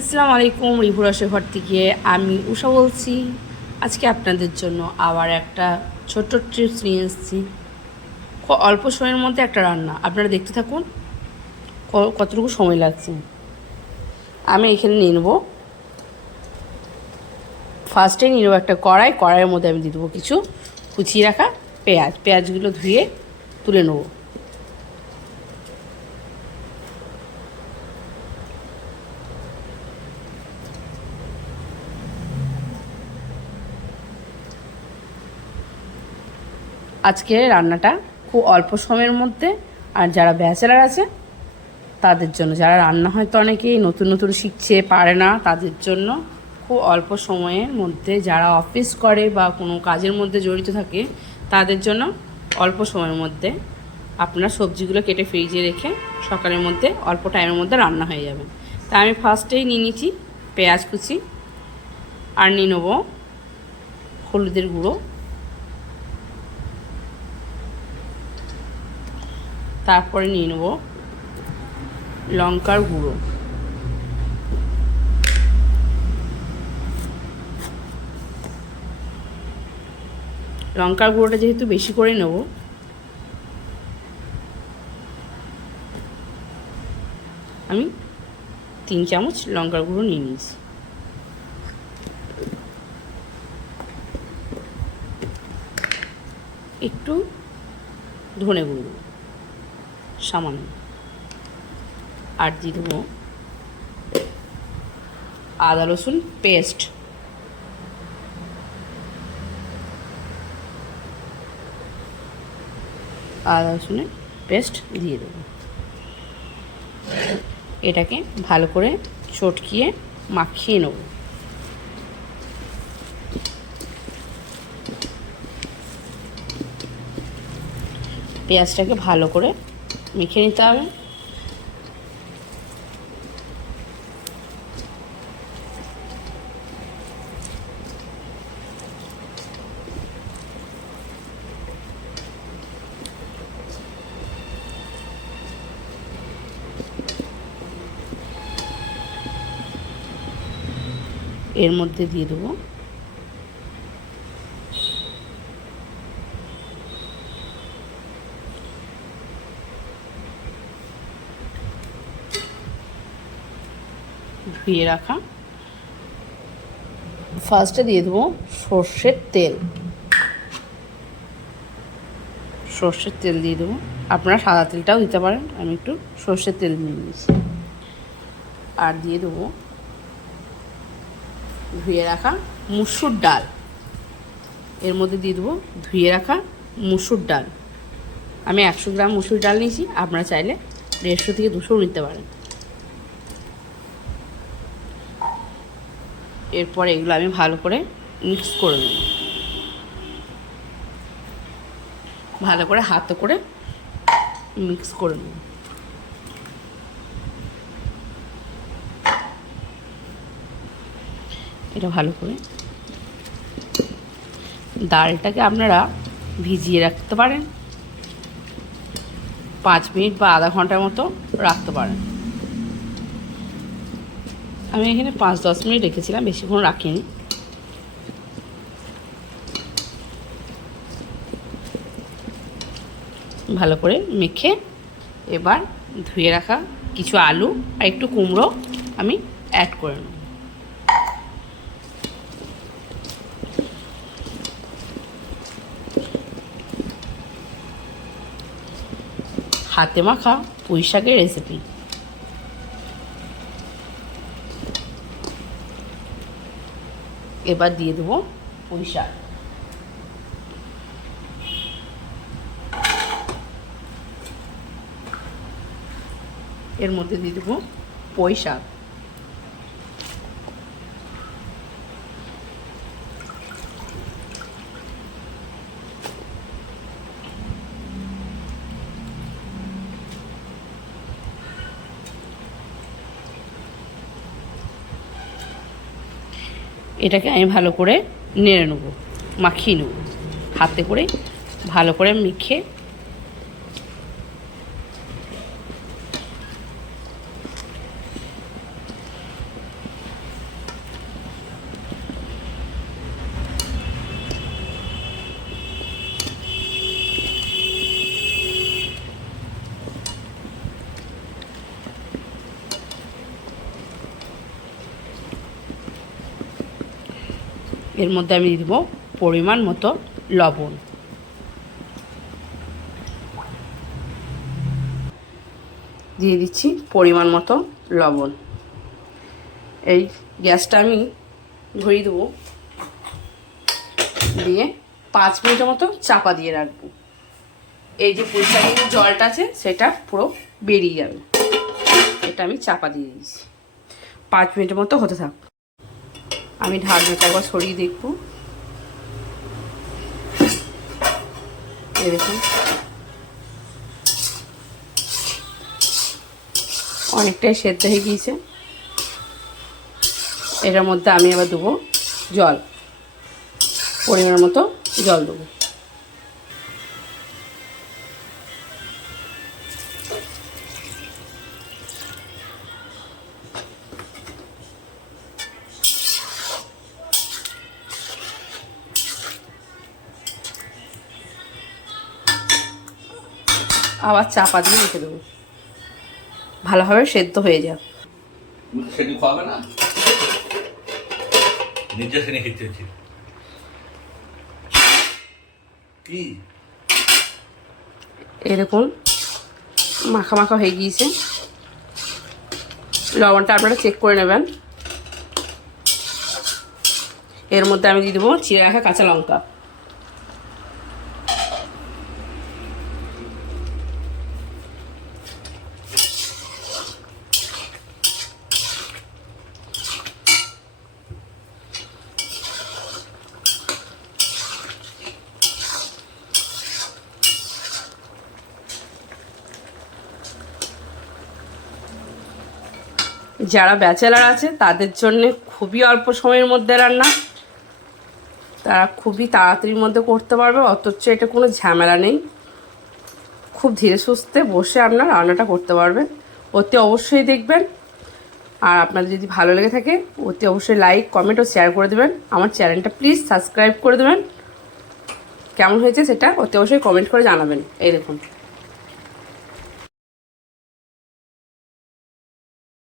আসসালামু আলাইকুম। রিভুরাসের ঘর থেকে আমি উষা বলছি। আজকে আপনাদের জন্য আবার একটা ছোট্ট টিপস নিয়ে এসেছি। অল্প সময়ের মধ্যে একটা রান্না, আপনারা দেখতে থাকুন কতটুকু সময় লাগছে। আমি এখানে নিয়ে নেবো, ফার্স্টে নিয়ে নেবো একটা কড়াইয়ের মধ্যে আমি দিয়ে দেবো কিছু কুচিয়ে রাখা পেঁয়াজগুলো ধুয়ে তুলে নেবো। আজকে রান্নাটা খুব অল্প সময়ের মধ্যে, আর যারা ব্যাচেলার আছে তাদের জন্য, যারা রান্না হয়তো অনেকেই নতুন নতুন শিখছে পারে না, তাদের জন্য খুব অল্প সময়ের মধ্যে, যারা অফিস করে বা কোনো কাজের মধ্যে জড়িত থাকে তাদের জন্য অল্প সময়ের মধ্যে আপনারা সবজিগুলো কেটে ফ্রিজে রেখে সকালের মধ্যে অল্প টাইমের মধ্যে রান্না হয়ে যাবে। তা আমি ফার্স্টেই নিয়ে নিচ্ছি পেঁয়াজ কুচি, আর নিয়ে নেবো হলুদের গুঁড়ো, তারপরে নিয়ে নেব লঙ্কার গুঁড়ো, লঙ্কার গুঁড়োটা যেহেতু বেশি করে নেব, আমি 3 চামচ লঙ্কার গুঁড়ো নিয়ে নিয়েছি। একটু ধনে গুঁড়ো সামান্য, আর দিয়ে দেবো আদা রসুন পেস্ট, আদা রসুনের পেস্ট দিয়ে দেবো। এটাকে ভালো করে চটকিয়ে মাখিয়ে নেব। পেঁয়াজটাকে ভালো করে মেখে নিতে হবে। এর মধ্যে দিয়ে দেবো ধুয়ে রাখা, ফার্স্টে দিয়ে দেবো সর্ষের তেল দিয়ে দেবো। আপনারা সাদা তেলটাও দিতে পারেন, আমি একটু সর্ষের তেল দিয়ে দিয়েছি। আর দিয়ে দেবো ধুয়ে রাখা মুসুর ডাল, এর মধ্যে দিয়ে দেবো ধুয়ে রাখা মুসুর ডাল। আমি 100 গ্রাম মুসুর ডাল নিয়েছি, আপনারা চাইলে 150 থেকে 200 নিতে পারেন। এরপর এগুলো আমি ভালো করে মিক্স করে নেব, ভালো করে হাতে করে মিক্স করে নেব। এটা ভালো করে, ডালটাকে আপনারা ভিজিয়ে রাখতে পারেন, 5 মিনিট বা আধা ঘন্টার মতো রাখতে পারেন। আমি এখানে 5-10 মিনিট রেখেছিলাম, বেশিক্ষণ রাখিনি। ভালো করে মেখে এবার ধুয়ে রাখা কিছু আলু আর একটু কুমড়ো আমি অ্যাড করে নেব। হাতে মাখা পুঁই শাকের রেসিপি। এবার দিয়ে দেবো পুঁই শাক, এর মধ্যে দিয়ে দেবো পুঁই শাক, এটাকে আমি ভালো করে নেড়ে নেব, মাখিয়ে নেব হাতে করে, ভালো করে মেখে এর মধ্যে আমি দিয়ে দেবো পরিমাণ মতো লবণ। দিয়ে দিচ্ছি পরিমাণ মতো লবণ। এই গ্যাসটা আমি ধরিয়ে দেবো, দিয়ে 5 মিনিটের মতো চাপা দিয়ে রাখবো। এই যে পুঁইশাকের জলটা আছে সেটা পুরো বেরিয়ে যাবে। এটা আমি চাপা দিয়ে দিয়েছি, 5 মিনিটের মতো হতে থাক। আমি ঢাকনাটা একবার সরিয়ে দেখবো। এই দেখুন অনেকটাই সেদ্ধ হয়ে গিয়েছে। এটার মধ্যে আমি আবার দেবো জল, পরিমাণ মতো জল দেবো। আবার চাপা দিয়ে রেখে দেবো, ভালোভাবে সেদ্ধ হয়ে যাক। সেটি খাবে না, নিজে সেনে খেতে হচ্ছে কি এরকম মাখা মাখা হয়ে গিয়েছে। লবণটা আপনারা চেক করে নেবেন। এর মধ্যে আমি দিয়ে দেবো চিড়ে রাখা কাঁচা লঙ্কা। যারা ব্যাচেলার আছে তাদের জন্য খুবই অল্প সময়ের মধ্যে রান্না, তারা খুবই তাড়াতাড়ির মধ্যে করতে পারবে, অথচ এটা কোনো ঝামেলা নেই। খুব ধীরে সুস্থে বসে আপনার রান্নাটা করতে পারবেন। অতি অবশ্যই দেখবেন, আর আপনাদের যদি ভালো লেগে থাকে অতি অবশ্যই লাইক, কমেন্ট ও শেয়ার করে দেবেন। আমার চ্যানেলটা প্লিজ সাবস্ক্রাইব করে দেবেন। কেমন হয়েছে সেটা অতি অবশ্যই কমেন্ট করে জানাবেন। এই দেখুন